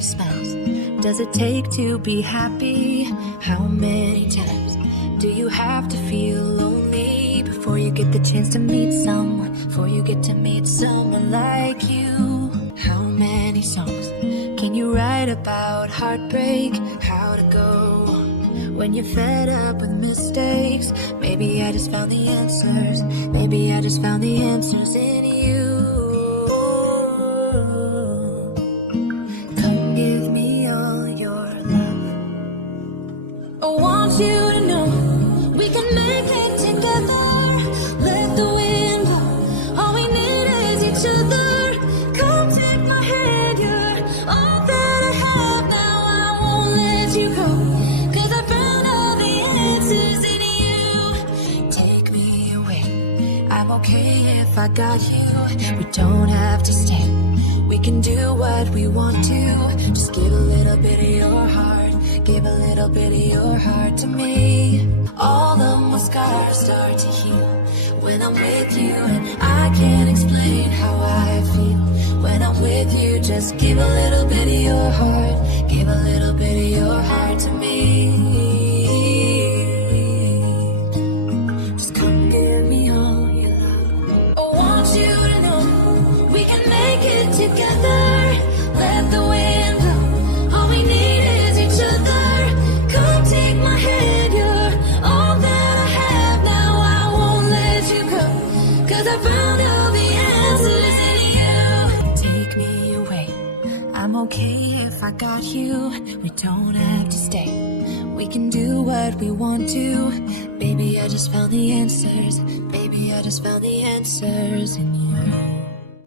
pretty smiles does it take to be happy? How many times do you have to feel lonely before you get the chance to meet someone, before you get to meet someone like you? How many songs can you write about heartbreak, how to go when you're fed up with mistakes? Maybe I just found the answers, maybe I just found the answers in you. Come give me all your love. I want you to know we can make it together. Let the wind blow, all we need is each other. Come take my hand, you're all that I have now. I won't let you go, 'cause I found all the answers in you. Take me away, I'm okay if I got you. We don't have to stay, we can do what we want to. Just give a little bit of your heart, give a little bit of your heart to me. All of my scars start to heal when I'm with you, and I can't explain how I feel when I'm with you. Just give a little bit of your heart, give a little bit of your heart to me. Just come give me all your love. I want you to know we can make it together. Let the wind blow, all we need is each other. Come take my hand, you're all that I have now. I won't let you go, 'cause I found all the answers in you. Take me away, I'm okay if I got you. We don't have to stay, we can do what we want to. Baby, I just found the answers, baby, I just found the answers in you.